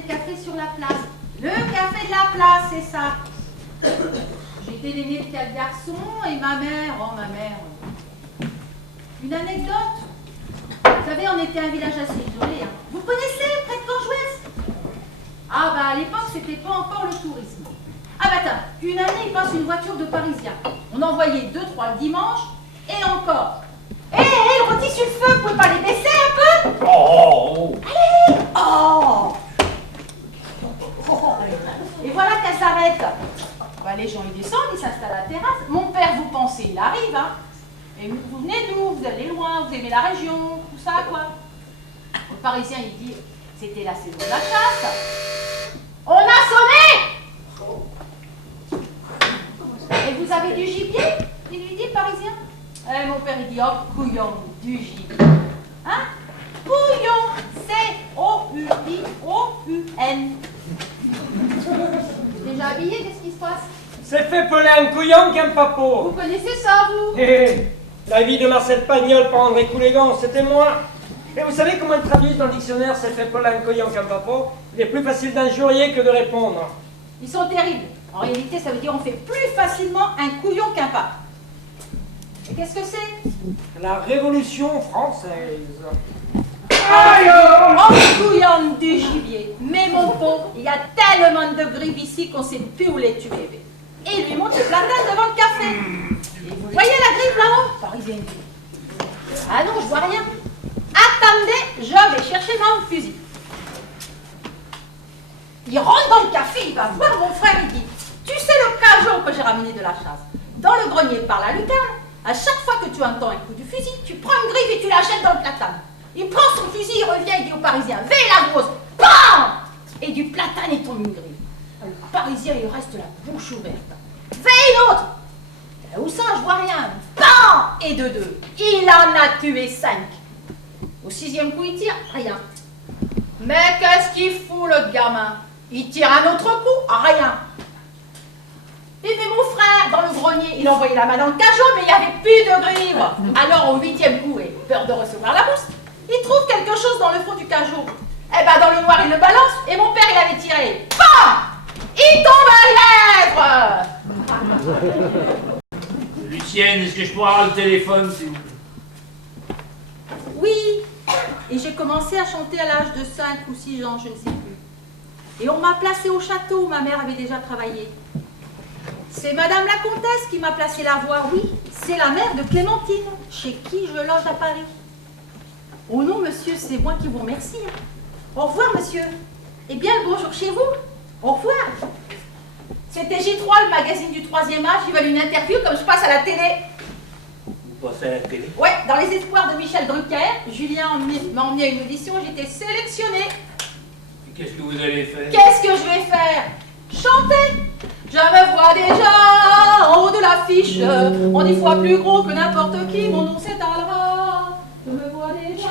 de café sur la place. Le café de la place, c'est ça. J'étais l'aîné de 4 garçons et ma mère, oh ma mère. Une anecdote. Vous savez, on était un village assez isolé. Hein. Vous connaissez, près de Canjouès? Ah bah à l'époque, c'était pas encore le tourisme. Ah bah attends, une année, il passe une voiture de Parisiens. On en voyait 2-3 le dimanche, et encore. Hé, le rôti sur le feu, vous pouvez pas les baisser un peu? Oh! Allez! Oh! Et voilà qu'elle s'arrête. Bah, les gens, ils descendent, ils s'installent à la terrasse. Mon père, vous pensez, il arrive, hein? Et vous venez d'où? Vous allez loin, vous aimez la région, tout ça, quoi. Le Parisien, il dit, c'était la saison de la chasse. On a sonné! Et vous avez du gibier? Il lui dit, le Parisien. Et mon père, il dit, oh, couillon, du gibier. Hein? Couillon, C-O-U-I-O-U-N. Déjà habillé, qu'est-ce qui se passe? C'est fait peler un couillon qu'un papo. Vous connaissez ça, vous? La vie de Marcel Pagnol par André Coulégan, c'était moi. Et vous savez comment ils traduisent dans le dictionnaire c'est fait peler un couillon qu'un papo? Il est plus facile d'injurier que de répondre. Ils sont terribles. En réalité, ça veut dire on fait plus facilement un couillon qu'un pape. Et qu'est-ce que c'est? La Révolution française. Aïe! Oh, couillon du gibier. Mais mon pauvre, il y a tellement de grives ici qu'on sait plus où les tuer. Et il lui montre le platin devant le café. Et vous voyez la grive là-haut? Parisien. Ah non, je vois rien. Attendez, je vais chercher mon fusil. Il rentre dans le café, il va voir mon frère, il dit, tu sais le cajot que j'ai ramené de la chasse dans le grenier par la lucarne, à chaque fois que tu entends un coup du fusil, tu prends une griffe et tu l'achètes dans le platane. Il prend son fusil, il revient, il dit au Parisien, veille la grosse, bam! Et du platane il tombe une griffe. Le Parisien, il reste la bouche ouverte. Veille l'autre! Où ça, je vois rien. Bam! Et de deux. Il en a tué 5. Au 6e coup, il tire, rien. Mais qu'est-ce qu'il fout, le gamin? Il tire un autre coup, rien. Et mais mon frère, dans le grenier, il envoyait la main dans le cajot, mais il n'y avait plus de grive. Alors, au 8e coup, et peur de recevoir la mousse, il trouve quelque chose dans le fond du cajot. Eh ben, dans le noir, il le balance, et mon père, il avait tiré. Bam! Il tombe à lièvre. Lucienne, est-ce que je pourrais avoir le téléphone, s'il vous plaît? Oui. Et j'ai commencé à chanter à l'âge de 5 ou 6 ans, je ne sais plus. Et on m'a placée au château où ma mère avait déjà travaillé. C'est Madame la Comtesse qui m'a placé la voix, oui. C'est la mère de Clémentine, chez qui je loge à Paris. Oh non, monsieur, c'est moi qui vous remercie. Au revoir, monsieur. Et bien le bonjour chez vous. Au revoir. C'était J3, le magazine du 3e âge. Ils veulent une interview comme je passe à la télé. Vous passez à la télé? Ouais, dans les espoirs de Michel Drucker. Julien m'a emmené à une audition, j'étais sélectionnée. Et qu'est-ce que vous allez faire? Qu'est-ce que je vais faire? Chanter. Je me vois déjà en haut de l'affiche, en 10 fois plus gros que n'importe qui, mon nom s'étalera. Je me vois déjà.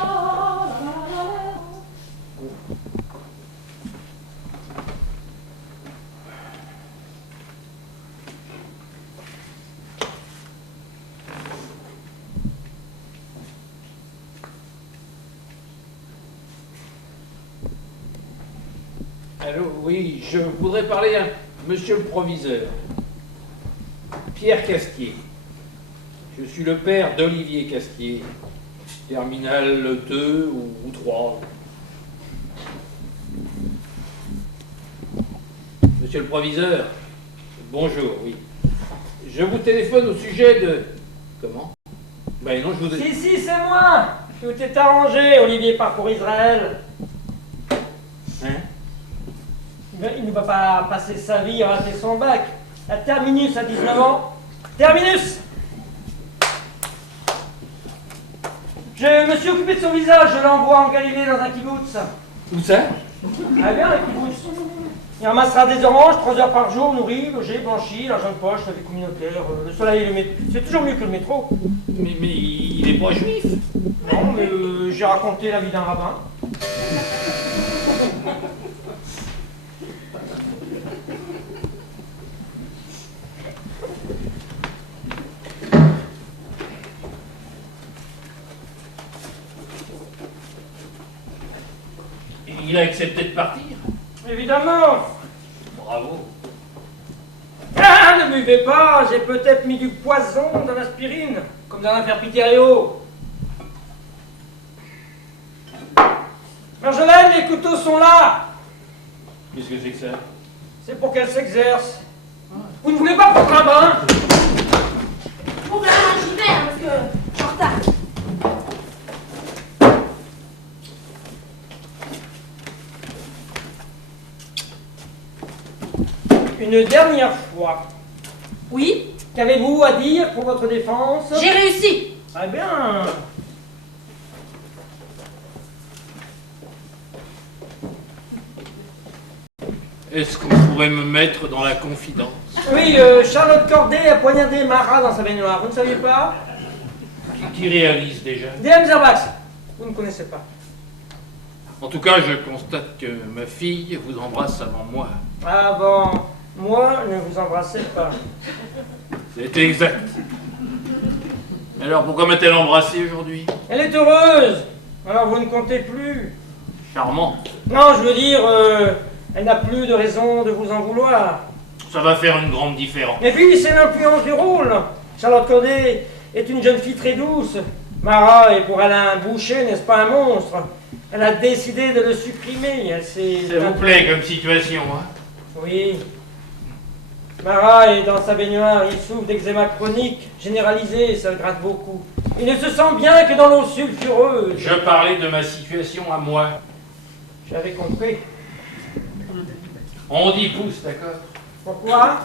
Allô, oui, je voudrais parler à monsieur le proviseur. Pierre Castier. Je suis le père d'Olivier Castier. Terminal 2 ou 3. Monsieur le proviseur, bonjour, oui. Je vous téléphone au sujet de... Comment? Ben non, je vous... Si, c'est moi. Tout est arrangé, Olivier part pour Israël. Hein? Il ne va pas passer sa vie à rater son bac. La terminus à 19 ans. Terminus! Je me suis occupé de son visage, je l'envoie en Galilée dans un kibbutz. Où ça? Ah bien, le kibbutz. Il ramassera des oranges 3 heures par jour, nourri, logé, blanchi, l'argent de poche, la vie communautaire, le soleil et le métro. C'est toujours mieux que le métro. Mais il est pas juif. Non, mais j'ai raconté la vie d'un rabbin. Il a accepté de partir. Évidemment. Bravo. Ah, ne buvez pas, j'ai peut-être mis du poison dans l'aspirine, comme dans l'affaire Piterio. Marjolaine, les couteaux sont là. Qu'est-ce que c'est que ça? C'est pour qu'elle s'exerce. Vous ne voulez pas prendre un bain? Bon, ben, j'y vais, hein, parce que je suis en retard. Une dernière fois, Oui, qu'avez-vous à dire pour votre défense? j'ai réussi. Très bien. Est-ce qu'on pourrait me mettre dans la confidence? Oui, Charlotte Corday a poignardé Marat dans sa baignoire. Vous ne saviez pas? Qui réalise déjà? DM Zerbax. Vous ne connaissez pas. En tout cas, je constate que ma fille vous embrasse avant moi. Ah bon, moi, ne vous embrassez pas. C'est exact. Alors pourquoi m'a-t-elle embrassé aujourd'hui? Elle est heureuse. Alors vous ne comptez plus. Charmant. Non, je veux dire, elle n'a plus de raison de vous en vouloir. Ça va faire une grande différence. Et puis, c'est l'influence du rôle. Charlotte Corday est une jeune fille très douce. Marat est pour elle un boucher, n'est-ce pas un monstre? Elle a décidé de le supprimer. Elle s'est... Ça vous plaît comme situation, hein? Oui. Marat est dans sa baignoire, il souffre d'eczéma chronique, généralisé, ça le gratte beaucoup. Il ne se sent bien que dans l'eau sulfureuse. Je parlais de ma situation à moi. J'avais compris. On dit pouce, d'accord? Pourquoi?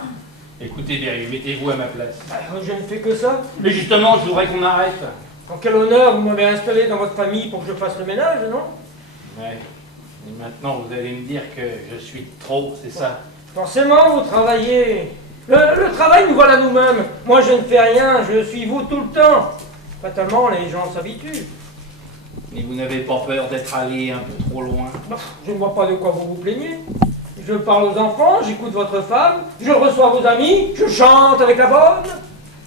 Écoutez, Berry, mettez-vous à ma place. Je ne fais que ça. Mais justement, je voudrais qu'on arrête. En quel honneur vous m'avez installé dans votre famille pour que je fasse le ménage, non? Ouais. Et maintenant, vous allez me dire que je suis trop, c'est ça? Forcément, vous travaillez. Le travail, nous voilà nous-mêmes. Moi, je ne fais rien, je suis vous tout le temps. Fatalement, les gens s'habituent. Et vous n'avez pas peur d'être allé un peu trop loin? Je ne vois pas de quoi vous vous plaignez. Je parle aux enfants, j'écoute votre femme, je reçois vos amis, je chante avec la bonne.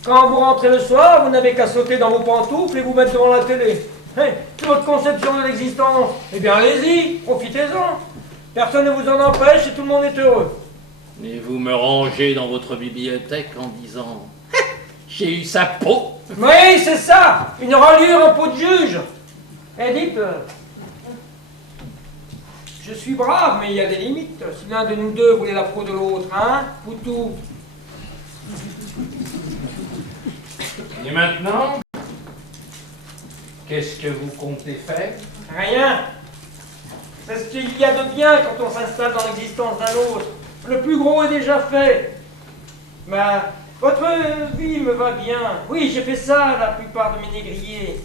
Quand vous rentrez le soir, vous n'avez qu'à sauter dans vos pantoufles et vous mettre devant la télé. C'est votre conception de l'existence. Eh bien, allez-y, profitez-en. Personne ne vous en empêche et tout le monde est heureux. Et vous me rangez dans votre bibliothèque en disant « J'ai eu sa peau !» Oui, c'est ça, une reliure en peau de juge. Eh, dites, je suis brave, mais il y a des limites. Si l'un de nous deux voulait la peau de l'autre, hein, Poutou? Et maintenant, qu'est-ce que vous comptez faire? Rien. C'est ce qu'il y a de bien quand on s'installe dans l'existence d'un autre. Le plus gros est déjà fait. Mais votre vie me va bien. Oui, j'ai fait ça à la plupart de mes négriers.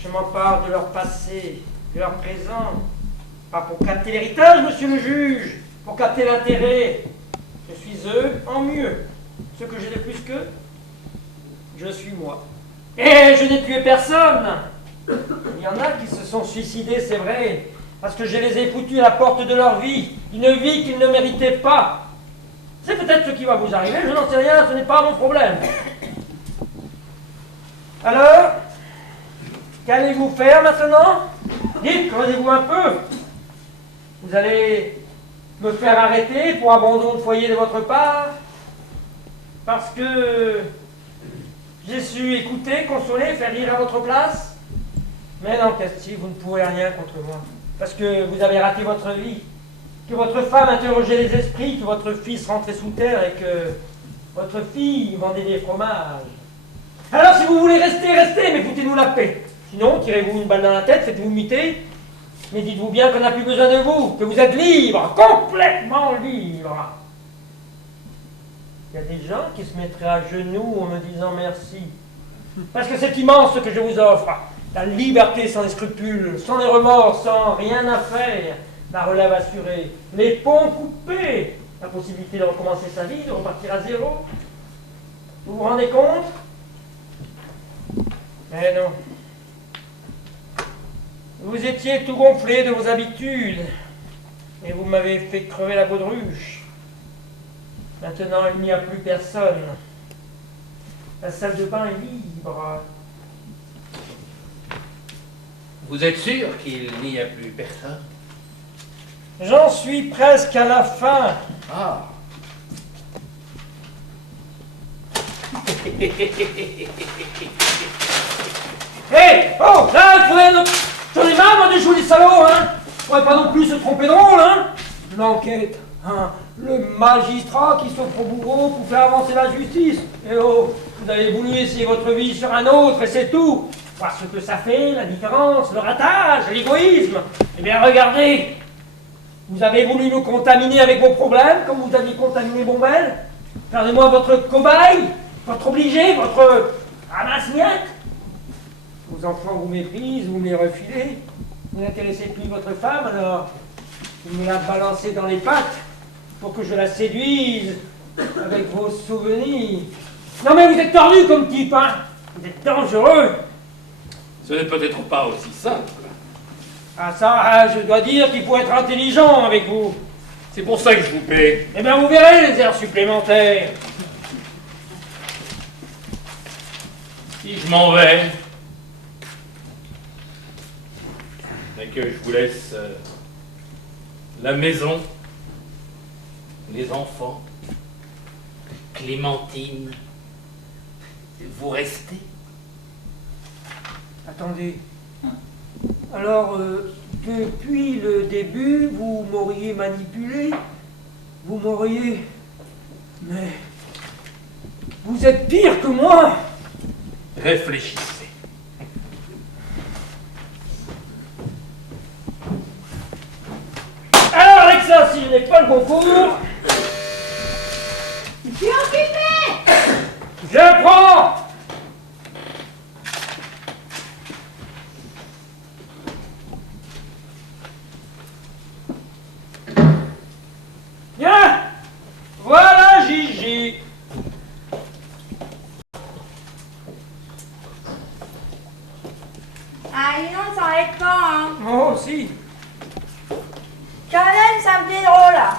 Je m'en parle de leur passé, de leur présent. Pas pour capter l'héritage, monsieur le juge, pour capter l'intérêt. Je suis eux en mieux. Ce que j'ai de plus qu'eux, je suis moi. Et je n'ai tué personne. Il y en a qui se sont suicidés, c'est vrai, parce que je les ai foutus à la porte de leur vie, une vie qu'ils ne méritaient pas. C'est peut-être ce qui va vous arriver, je n'en sais rien, ce n'est pas mon problème. Alors, qu'allez-vous faire maintenant? Dites, creusez-vous un peu. Vous allez me faire arrêter pour abandon de foyer de votre part? Parce que j'ai su écouter, consoler, faire rire à votre place? Mais non, Casti, vous ne pourrez rien contre moi. Parce que vous avez raté votre vie. Que votre femme interrogeait les esprits, que votre fils rentrait sous terre et que votre fille vendait des fromages. Alors si vous voulez rester, restez, mais foutez-nous la paix. Sinon, tirez-vous une balle dans la tête, faites-vous muter. Mais dites-vous bien qu'on n'a plus besoin de vous, que vous êtes libre, complètement libre. Il y a des gens qui se mettraient à genoux en me disant merci. Parce que c'est immense ce que je vous offre. La liberté sans les scrupules, sans les remords, sans rien à faire. La relève assurée, les ponts coupés, la possibilité de recommencer sa vie, de repartir à zéro. Vous vous rendez compte? Eh non. Vous étiez tout gonflé de vos habitudes, et vous m'avez fait crever la baudruche. Maintenant, il n'y a plus personne. La salle de bain est libre. Vous êtes sûr qu'il n'y a plus personne? J'en suis presque à la fin. Ah. Hé! Oh! Là, il faudrait... J'en ai marre, moi, de jouer les salauds, hein! Il faudrait pas non plus se tromper de rôle, hein! L'enquête, hein? Le magistrat qui s'offre au bourreau pour faire avancer la justice. Et oh! Vous avez voulu essayer votre vie sur un autre, et c'est tout! Voir ce que ça fait, la différence, le ratage, l'égoïsme! Eh bien, regardez! Vous avez voulu nous contaminer avec vos problèmes, comme vous aviez contaminé Bombelle. Faire de moi votre cobaye, votre obligé, votre ramasse-miettes. Vos enfants vous méprisent, vous me les refilez. Vous n'intéressez plus votre femme, alors vous me la balancez dans les pattes pour que je la séduise avec vos souvenirs. Non mais vous êtes tordu comme type, hein. Vous êtes dangereux. Ce n'est peut-être pas aussi simple. Ah ça, je dois dire qu'il faut être intelligent avec vous. C'est pour ça que je vous paie. Eh bien vous verrez les heures supplémentaires. Si je m'en vais, et que je vous laisse la maison, les enfants, Clémentine, vous restez. Attendez. Alors, depuis le début, vous m'auriez manipulé, vous m'auriez... Mais... Vous êtes pire que moi! Réfléchissez. Alors, avec ça, si je n'ai pas le concours... Je suis occupée! Je prends! Bien! Voilà Gigi! Ah, dis donc, ça arrête pas, hein. Oh, si! Quand même, ça me fait drôle, là.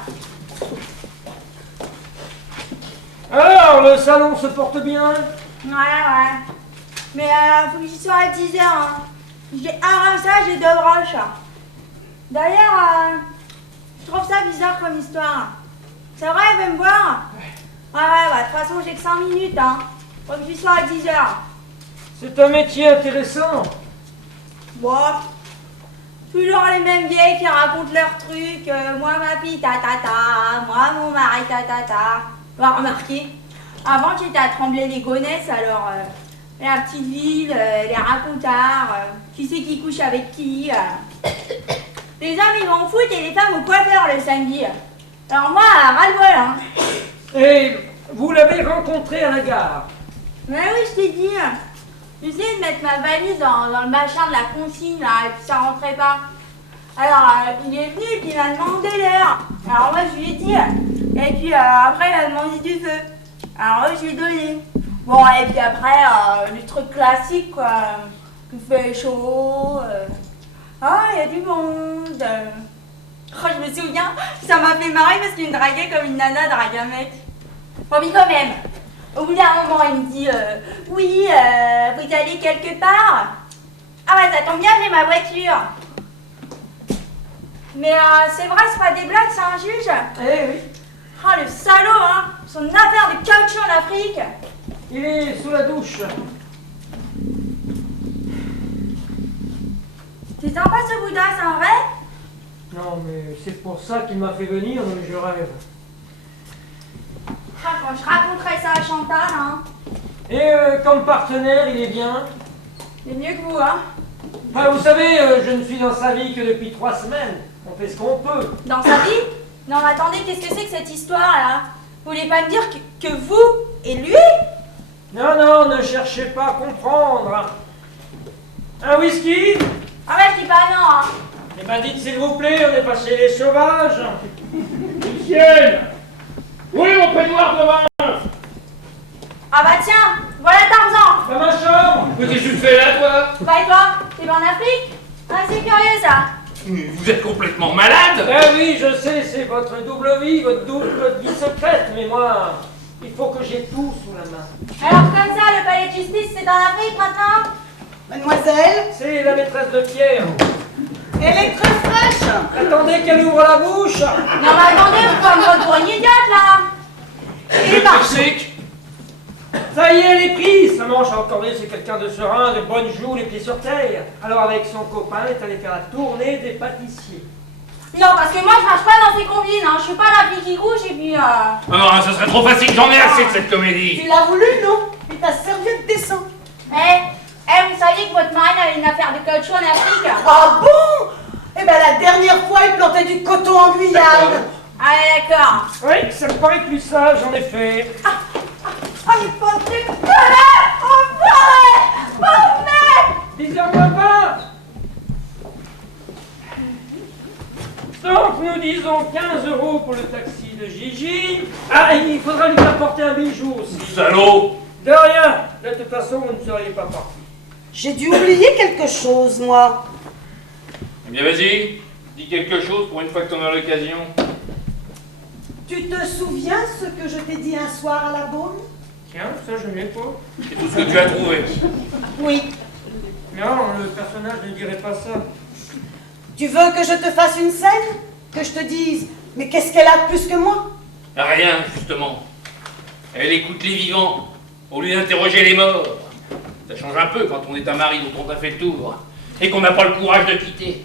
Alors, le salon se porte bien? Ouais. Mais faut que j'y sois à 10h, hein. J'ai un rinçage et 2 broches. D'ailleurs, je trouve ça bizarre comme histoire. C'est vrai, elle veut me voir? Ouais, de toute façon, j'ai que 5 minutes, hein. Faut que j'y sois à 10h. C'est un métier intéressant. Bon, toujours les mêmes vieilles qui racontent leurs trucs. Moi, ma fille, moi, mon mari, Bah, remarquez, avant, j'étais à Tremblay-les-Gonesse, alors la petite ville, les racontards, qui c'est qui couche avec qui. Les hommes, ils vont au foot et les femmes au coiffeur le samedi. Alors moi, ras-le-bol, hein. Et vous l'avez rencontré à la gare? Mais oui, je t'ai dit. J'essayais de mettre ma valise dans le machin de la consigne, là, et puis ça rentrait pas. Alors, il est venu et puis il m'a demandé l'heure. Alors moi, je lui ai dit. Et puis après, il m'a demandé du feu. Alors je lui ai donné. Bon, et puis après, le truc classique, quoi. Il fait chaud. Ah, il y a du monde. Oh, je me souviens, ça m'a fait marrer parce qu'il me draguait comme une nana drague un mec. Bon, mais quand même. Au bout d'un moment, il me dit oui, vous allez quelque part? Ah ouais, ça tombe bien, j'ai ma voiture. Mais c'est vrai, c'est pas des blagues, c'est un juge? Eh oui. Ah, le salaud, hein. Son affaire de caoutchouc en Afrique. Il est sous la douche. C'est sympa ce Bouddha, c'est un vrai? Non, mais c'est pour ça qu'il m'a fait venir, donc je rêve. Ah, quand je raconterai ça à Chantal, hein. Et comme partenaire, il est bien. Il est mieux que vous, hein. Enfin, vous savez, je ne suis dans sa vie que depuis 3 semaines. On fait ce qu'on peut. Dans sa vie? Non, mais attendez, qu'est-ce que c'est que cette histoire-là? Vous voulez pas me dire que vous et lui? Non, ne cherchez pas à comprendre. Un whisky? Ah ouais, je dis pas non, hein. Eh ben dites s'il vous plaît, on est pas chez les sauvages. Michel! Oui, mon peignoir de vin! Ah bah tiens, voilà Tarzan. Dans ma chambre. Mais qu'est-ce que tu fais là, toi? Bah et toi? T'es pas en Afrique? Ah, c'est curieux ça. Vous êtes complètement malade! Eh oui, je sais, c'est votre double vie, votre vie secrète, mais moi, il faut que j'ai tout sous la main. Alors comme ça, le palais de justice, c'est en Afrique maintenant? Mademoiselle, C'est la maîtresse de Pierre. elle est très fraîche. Attendez qu'elle ouvre la bouche. Non mais attendez, vous pouvez me retourner une idiote là. Le toxique. Ça y est, elle est prise. Maman Chancordé, c'est quelqu'un de serein, de bonne joue, les pieds sur terre. Alors avec son copain, elle est allée faire la tournée des pâtissiers. Non, parce que moi je marche pas dans ces combines, hein. Je suis pas la fille qui couche et puis Ah non, ça serait trop facile, j'en ai assez de cette comédie. Tu l'as voulu, non? Et ta serviette descend. Vous saviez que votre marraine avait une affaire de caoutchouc en Afrique? Ah bon? Eh ben la dernière fois, il plantait du coton en Guyane. Allez, d'accord. Oui, ça me paraît plus sage, en effet. Oh, il faut que tu oh mec! 10h moins 20. Donc nous disons 15 € pour le taxi de Gigi. Ah, et il faudra lui apporter un bijou aussi. Salaud. De rien. De toute façon, vous ne seriez pas parti. J'ai dû oublier quelque chose, moi. Eh bien vas-y, dis quelque chose pour une fois que t'en as l'occasion. Tu te souviens ce que je t'ai dit un soir à la Beaune? Tiens, ça je ne l'ai pas. C'est tout ce que tu as trouvé. Oui. Non, le personnage ne dirait pas ça. Tu veux que je te fasse une scène? Que je te dise, mais qu'est-ce qu'elle a de plus que moi? Rien, justement. Elle écoute les vivants, au lieu d'interroger les morts. Ça change un peu quand on est un mari dont on a fait le tour, et qu'on n'a pas le courage de quitter.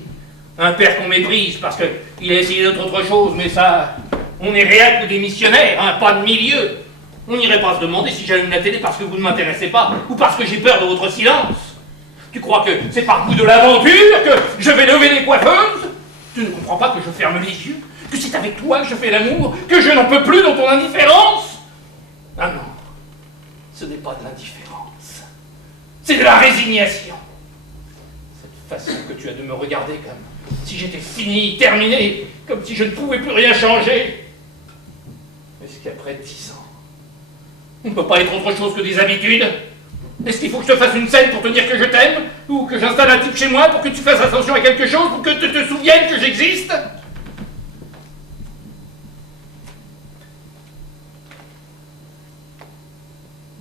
Un père qu'on méprise parce qu'il a essayé d'autre chose, mais ça, on est réac ou des missionnaires, hein, pas de milieu. On n'irait pas se demander si j'allume la télé parce que vous ne m'intéressez pas, ou parce que j'ai peur de votre silence. Tu crois que c'est par goût de l'aventure que je vais lever les coiffeuses? Tu ne comprends pas que je ferme les yeux? Que c'est avec toi que je fais l'amour? Que je n'en peux plus dans ton indifférence? Ah non, ce n'est pas de l'indifférence. C'est de la résignation. Cette façon que tu as de me regarder comme si j'étais fini, terminé, comme si je ne pouvais plus rien changer. Est-ce qu'après 10 ans, on ne peut pas être autre chose que des habitudes? Est-ce qu'il faut que je te fasse une scène pour te dire que je t'aime? Ou que j'installe un type chez moi pour que tu fasses attention à quelque chose? Pour que tu te souviennes que j'existe?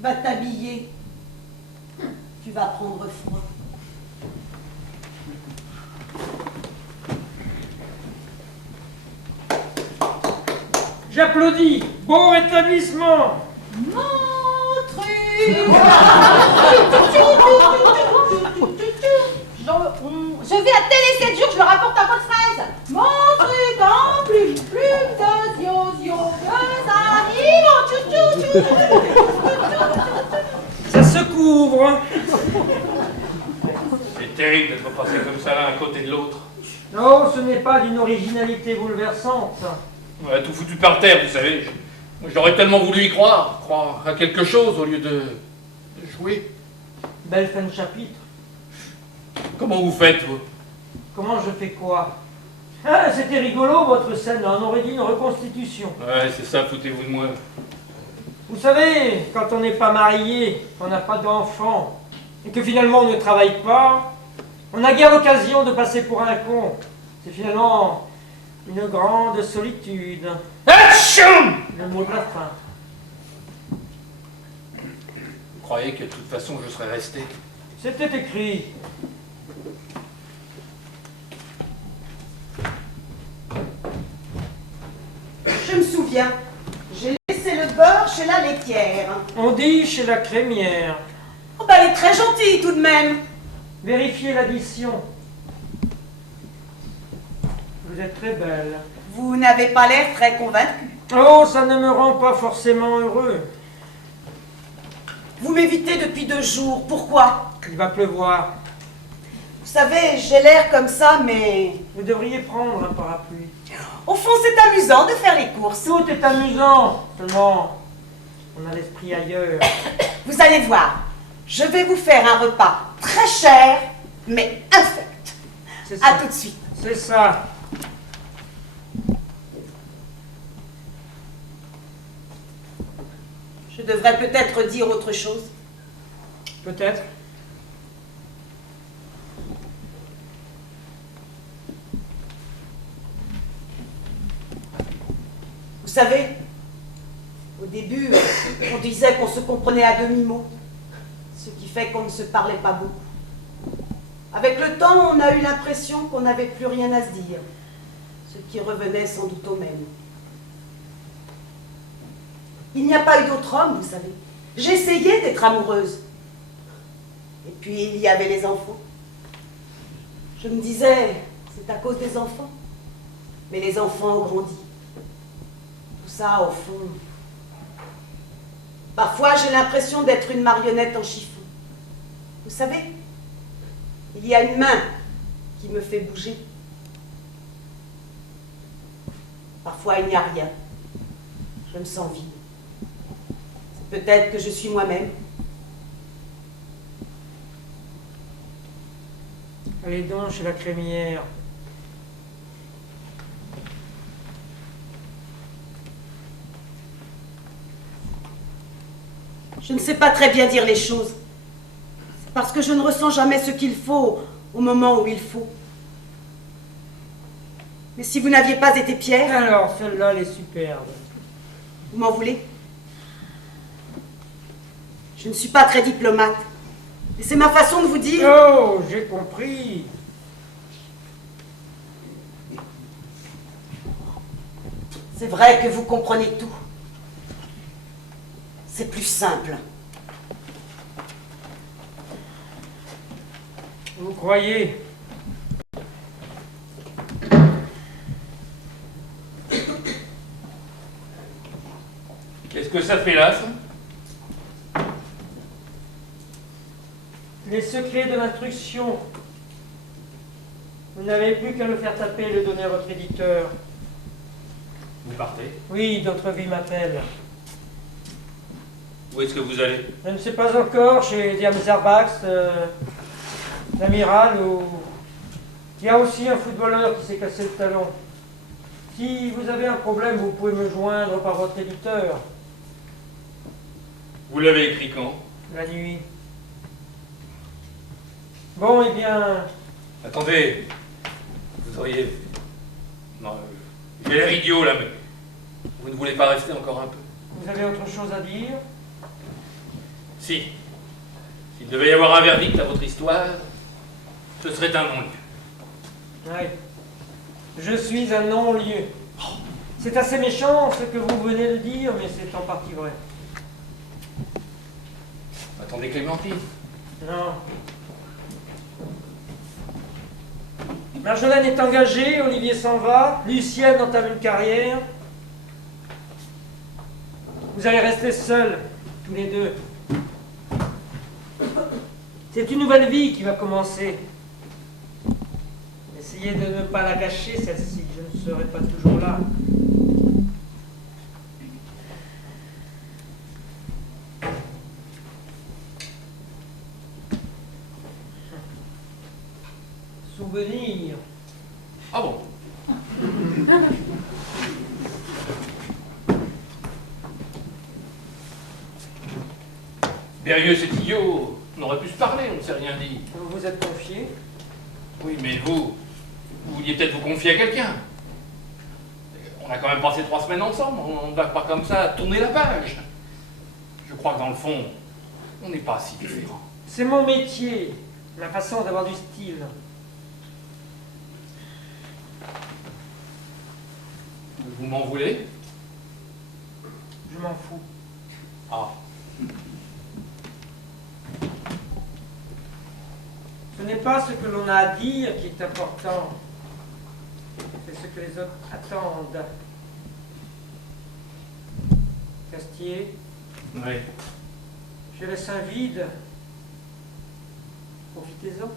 Va t'habiller. Tu vas prendre froid. J'applaudis. Bon rétablissement. Mon truc. Je vais à Télé 7 jours, je le rapporte à votre fraise. Mon truc en plume, plume de zio, que ça arrive. Ça se couvre. C'est terrible d'être passé comme ça l'un à côté de l'autre. Non, ce n'est pas d'une originalité bouleversante. Ouais, tout foutu par terre, vous savez. J'aurais tellement voulu y croire à quelque chose au lieu de jouer. Belle fin de chapitre. Comment vous faites, vous? Comment je fais quoi? Ah, c'était rigolo votre scène, on aurait dit une reconstitution. Ouais, c'est ça, foutez-vous de moi. Vous savez, quand on n'est pas marié, qu'on n'a pas d'enfant, et que finalement on ne travaille pas, on n'a guère l'occasion de passer pour un con. C'est finalement une grande solitude. Atchoum! Le mot de la fin. Vous croyez que de toute façon je serais resté? C'était écrit. Je me souviens. J'ai laissé le beurre chez la laitière. On dit chez la crémière. Oh bah elle est très gentille tout de même. Vérifiez l'addition. Vous êtes très belle. Vous n'avez pas l'air très convaincu. Oh, ça ne me rend pas forcément heureux. Vous m'évitez depuis 2 jours. Pourquoi? Il va pleuvoir. Vous savez, j'ai l'air comme ça, mais... Vous devriez prendre un parapluie. Au fond, c'est amusant de faire les courses. Tout est amusant, seulement on a l'esprit ailleurs. Vous allez voir, je vais vous faire un repas très cher, mais infect. C'est ça. À tout de suite. C'est ça. Je devrais peut-être dire autre chose. Peut-être. Vous savez, au début, on disait qu'on se comprenait à demi-mot, ce qui fait qu'on ne se parlait pas beaucoup. Avec le temps, on a eu l'impression qu'on n'avait plus rien à se dire. ce qui revenait sans doute au même. Il n'y a pas eu d'autre homme, vous savez. J'essayais d'être amoureuse. Et puis il y avait les enfants. Je me disais, c'est à cause des enfants. Mais les enfants ont grandi. Tout ça, au fond. Parfois, j'ai l'impression d'être une marionnette en chiffon. Vous savez, il y a une main qui me fait bouger. Parfois, il n'y a rien. Je me sens vide. C'est peut-être que je suis moi-même. Allez donc chez la crémière. Je ne sais pas très bien dire les choses. C'est parce que je ne ressens jamais ce qu'il faut au moment où il faut. Mais si vous n'aviez pas été Pierre, Alors, celle-là, elle est superbe. vous m'en voulez? Je ne suis pas très diplomate. Et c'est ma façon de vous dire. Oh, j'ai compris. C'est vrai que vous comprenez tout. C'est plus simple. Vous croyez? Qu'est-ce que ça fait là, ça? Les secrets de l'instruction. Vous n'avez plus qu'à le faire taper et le donner à votre éditeur. Vous partez? Oui, d'autres vies m'appellent. Où est-ce que vous allez? Je ne sais pas encore, chez Diam Zarbax, l'amiral, ou... Il y a aussi un footballeur qui s'est cassé le talon. Si vous avez un problème, vous pouvez me joindre par votre éditeur. Vous l'avez écrit quand? La nuit. Bon, eh bien... Attendez. Vous auriez... Non, j'ai l'air idiot là, mais... Vous ne voulez pas rester encore un peu? Vous avez autre chose à dire? Si. S'il devait y avoir un verdict à votre histoire, ce serait un non-lieu. Oui. Je suis un non-lieu. C'est assez méchant ce que vous venez de dire, mais c'est en partie vrai. Attendez Clémentine. Non. Marjolaine est engagée, Olivier s'en va, Lucienne entame une carrière. Vous allez rester seuls, tous les deux. C'est une nouvelle vie qui va commencer. Essayez de ne pas la gâcher, celle-ci, je ne serai pas toujours là. Souvenir. Ah bon? Berrieux, cet idiot, on aurait pu se parler, on ne s'est rien dit. Vous vous êtes confié? Oui, mais vous vouliez peut-être vous confier à quelqu'un. On a quand même passé 3 semaines ensemble, on ne va pas comme ça tourner la page. Je crois que dans le fond, on n'est pas si différents. C'est mon métier, ma façon d'avoir du style. Vous m'en voulez? Je m'en fous. Ah. Ce n'est pas ce que l'on a à dire qui est important, c'est ce que les autres attendent. Castier, Oui. je laisse un vide. Profitez-en.